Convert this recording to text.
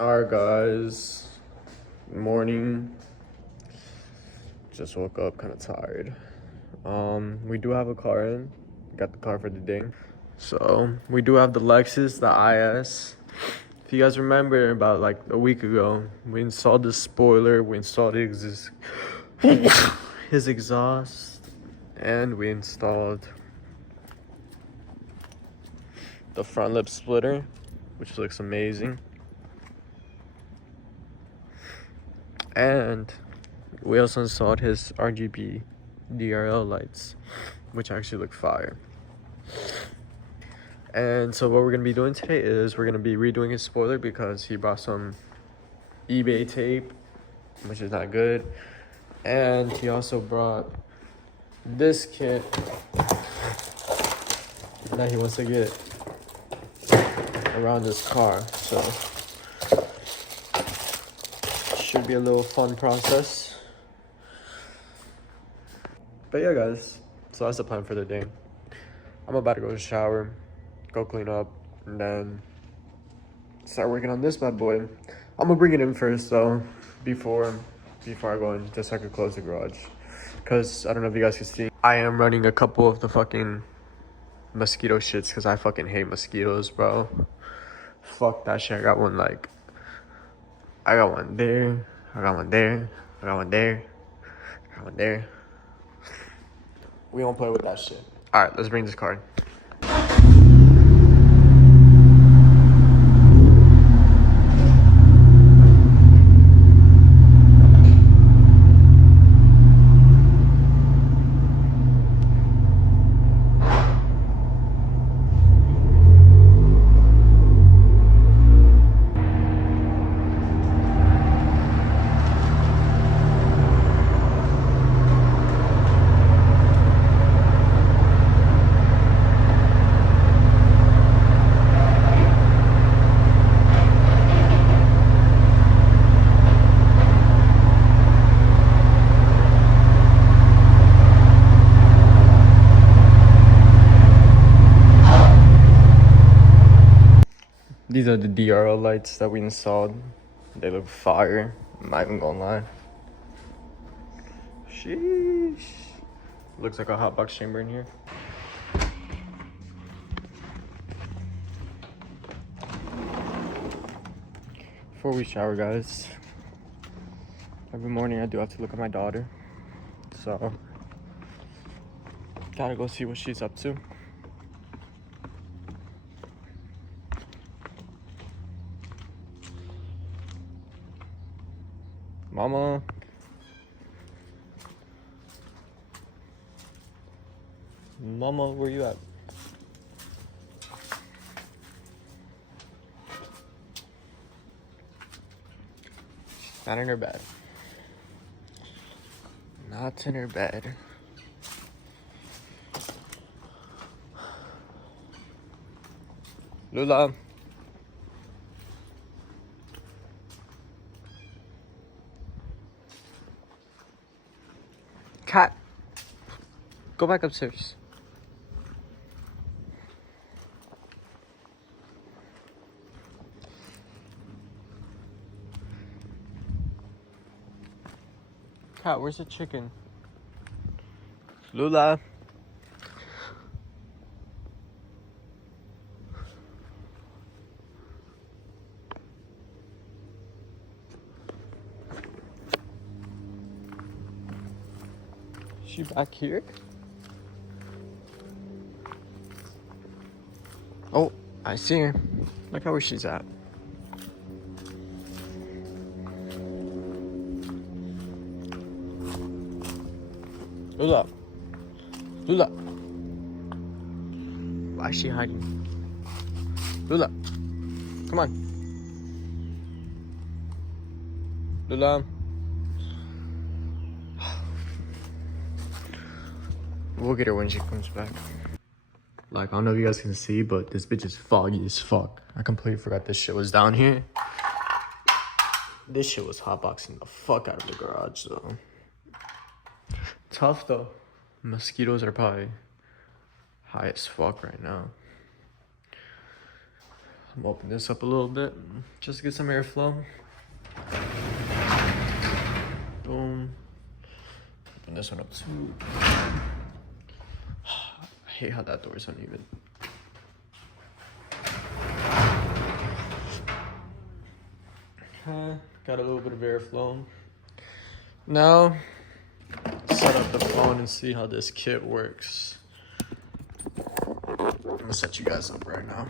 Alright guys, morning. Just woke up kind of tired. We do have a car in. Got the car for the day. So we do have the Lexus, the IS. If you guys remember, about like a week ago, we installed the spoiler, we installed his exhaust, and we installed the front lip splitter, which looks amazing. And we also installed his RGB DRL lights, which actually look fire. And so what we're gonna be doing today is we're gonna be redoing his spoiler because he brought some eBay tape, which is not good. And he also brought this kit that he wants to get around his car. So should be a little fun process. But yeah guys, so that's the plan for the day. I'm about to go shower, go clean up, and then start working on this bad boy. I'm gonna bring it in first though, before I go in, just so I could close the garage. Cause I don't know if you guys can see, I am running a couple of the fucking mosquito shits because I fucking hate mosquitoes, bro. Fuck that shit. I got one there, I got one there, I got one there. We don't play with that shit. Alright, let's bring this car in. These are the DRL lights that we installed. They look fire. I'm not even gonna lie. Sheesh. Looks like a hot box chamber in here. Before we shower, guys, every morning I do have to look at my daughter. So, gotta go see what she's up to. Mama. Mama, where you at? She's not in her bed. Not in her bed. Lula. Cat. Go back upstairs. Cat, where's the chicken? Lula. She back here? Oh, I see her. Look how where she's at. Lula. Lula. Why is she hiding? Lula. Come on. Lula. We'll get her when she comes back. Like, I don't know if you guys can see, but this bitch is foggy as fuck. I completely forgot this shit was down here. This shit was hotboxing the fuck out of the garage, though. Tough, though. Mosquitoes are probably high as fuck right now. I'm gonna open this up a little bit just to get some airflow. Boom. Open this one up too. I hate how that door is uneven. Okay, got a little bit of airflow. Now, set up the phone and see how this kit works. I'm gonna set you guys up right now.